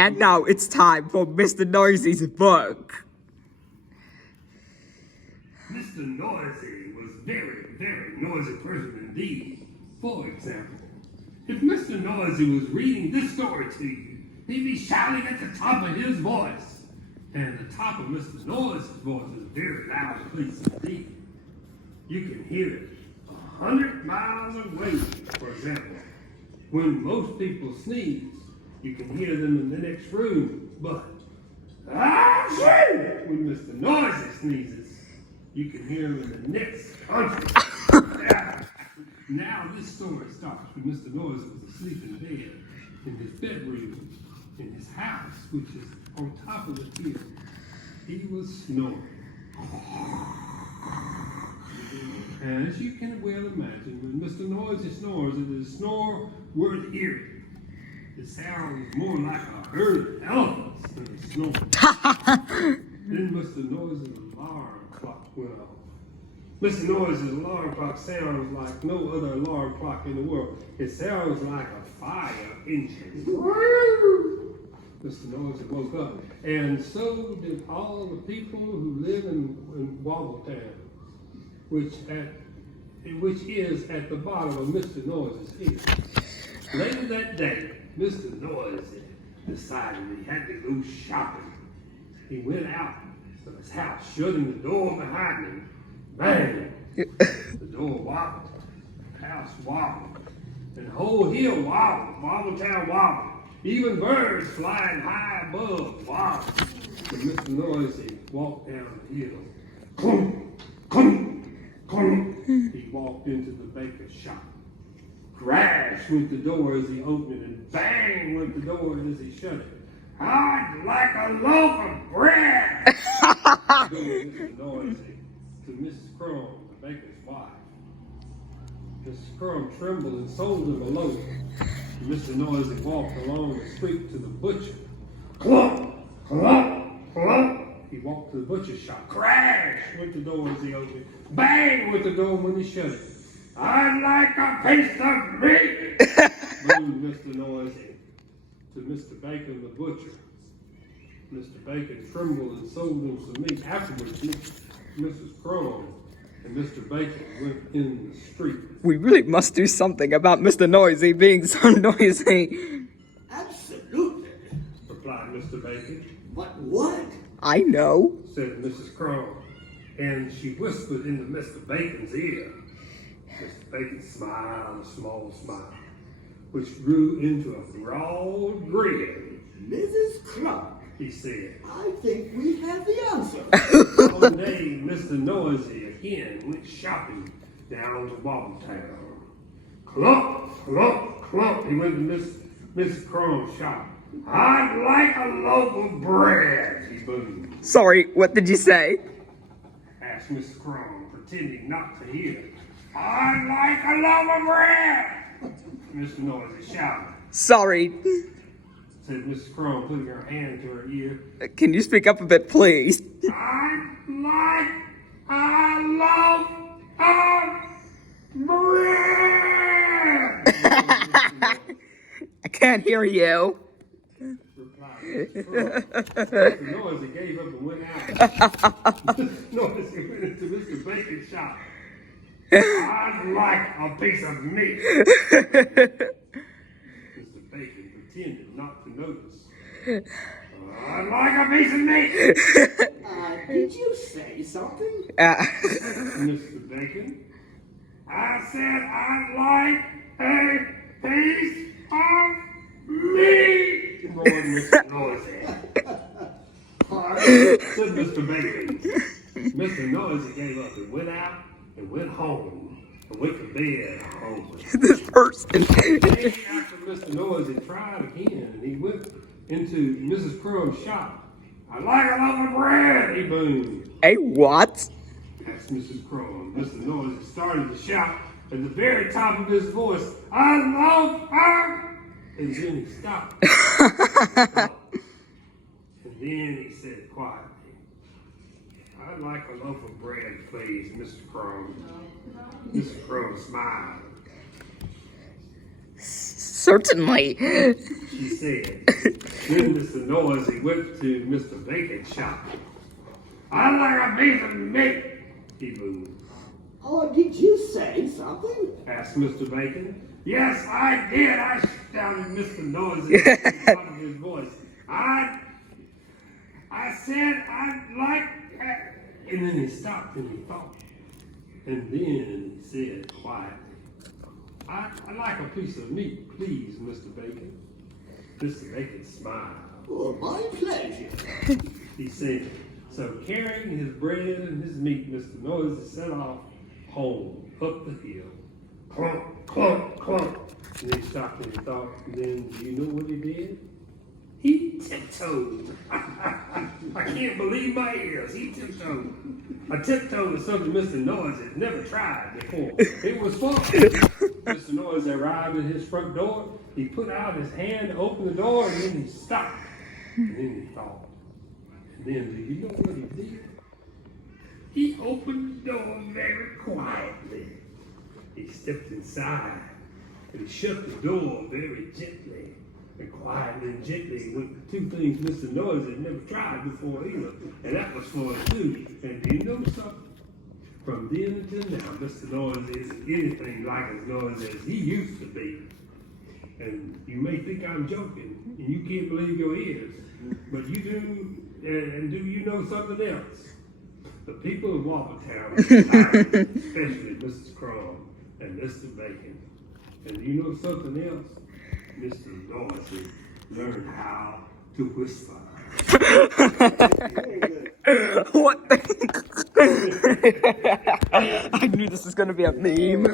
And now it's time for Mr. Noisy's book. Mr. Noisy was very, very noisy person indeed. For example, if Mr. Noisy was reading this story to you, he'd be shouting at the top of his voice. And the top of Mr. Noisy's voice is a very loud place indeed. You can hear it 100 miles away, for example. When most people sneeze, you can hear them in the next room, but when Mr. Noisy sneezes, you can hear him in the next country. Now this story starts when Mr. Noisy was asleep in bed, in his bedroom, in his house, which is on top of the hill. He was snoring. And as you can well imagine, when Mr. Noisy snores, it is a snore worth hearing. It sounds more like a herd of elephants than a snore. Then Mr. Noisy's alarm clock went off. Mr. Noisy's alarm clock sounds like no other alarm clock in the world. It sounds like a fire engine. Mr. Noisy woke up, and so did all the people who live in Wobbletown, which is at the bottom of Mr. Noisy's hill. Later that day, Mr. Noisy decided he had to go shopping. He went out of his house, shutting the door behind him. Bang! The door wobbled, the house wobbled, and the whole hill wobbled, Wobbletown wobbled. Even birds flying high above wobbled. And Mr. Noisy walked down the hill. Clunk, clunk, clunk. He walked into the baker's shop. Crash went the door as he opened it, and bang went the door as he shut it. I'd like a loaf of bread! Mr. Noisy to Mrs. Crumb, the baker's wife. Mrs. Crumb trembled and sold him a loaf. Mr. Noisy walked along the street to the butcher. Clunk, clunk, clunk. He walked to the butcher's shop. Crash went the door as he opened it. Bang went the door when he shut it. I'd like a piece of meat! Boomed Mr. Noisy to Mr. Bacon, the butcher. Mr. Bacon trembled and sold him some meat. Afterwards, Mrs. Crumb and Mr. Bacon went in the street. We really must do something about Mr. Noisy being so noisy. Absolutely. Replied Mr. Bacon. But what? I know. Said Mrs. Crumb. And she whispered into Mr. Bacon's ear. Mr. Bacon smiled a small smile, which grew into a broad grin. Mrs. Clark, He said. I think we have the answer. One day, Mr. Noisy again went shopping down to Wobbletown. Clunk, clunk, clunk. He went to Mrs. Crumb's shop. I'd like a loaf of bread, he boomed. Sorry, what did you say? Asked Mrs. Crumb, pretending not to hear. I'd like a loaf of bread, Mr. Noisy shouted. Sorry. Said Mrs. Crumb, putting her hand to her ear. Can you speak up a bit, please? I'd like a loaf of bread, I can't hear you. replied Mrs. Crumb. Mr. Noisy gave up and went out. Mr. Noisy went into Mr. Bacon's shop. I'd like a piece of meat. Mr. Bacon pretended not to notice. I'd like a piece of meat. Did you say something? Mr. Bacon. I said I'd like a piece of meat. Roared Mr. Noisy. Said Mr. Bacon. Mr. Noisy gave up and went out and went home and went to bed home. This person. Day after Mr. Noisy tried again, and he went into Mrs. Crumb's shop. I'd like a loaf of bread, he boomed. A what? Asked Mrs. Crumb. Mr. Noisy started to shout at the very top of his voice, a loaf of... And then he stopped. And then he said quietly, I'd like a loaf of bread, please, Mr. Crumb. Mr. Crumb smiled. Certainly. She said, Then Mr. Noisy went to Mr. Bacon's shop. "I'd like a piece of meat," he boomed. Oh, did you say something? Asked Mr. Bacon. "Yes, I did," I shouted Mr. Noisy at the top of his voice. I said I'd like, and then he stopped and he thought. And then he said quietly, I'd like a piece of meat, please, Mr. Bacon." Mr. Bacon smiled. Oh, my pleasure. He said, so carrying his bread and his meat, Mr. Noisy set off home, up the hill. Clunk, clunk, clunk. And then he stopped and he thought, and then do you know what he did? He tiptoed. I can't believe my ears. He tiptoed. A tiptoe is something Mr. Noisy has never tried before. It was fun. Mr. Noisy arrived at his front door. He put out his hand to open the door, and then he stopped. And then he thought. And then, do you know what he did? He opened the door very quietly. He stepped inside, and he shut the door very gently. And quietly and gently went two things Mr. Noisy had never tried before either. And that was for a two. And do you know something? From then until now, Mr. Noisy isn't anything like as noisy as he used to be. And you may think I'm joking, and you can't believe your ears. But you do, and do you know something else? The people of Wappertown, especially Mrs. Crumb and Mr. Bacon. And do you know something else? Mr. Noisy learned how to whisper. What the? I knew this was gonna be a meme.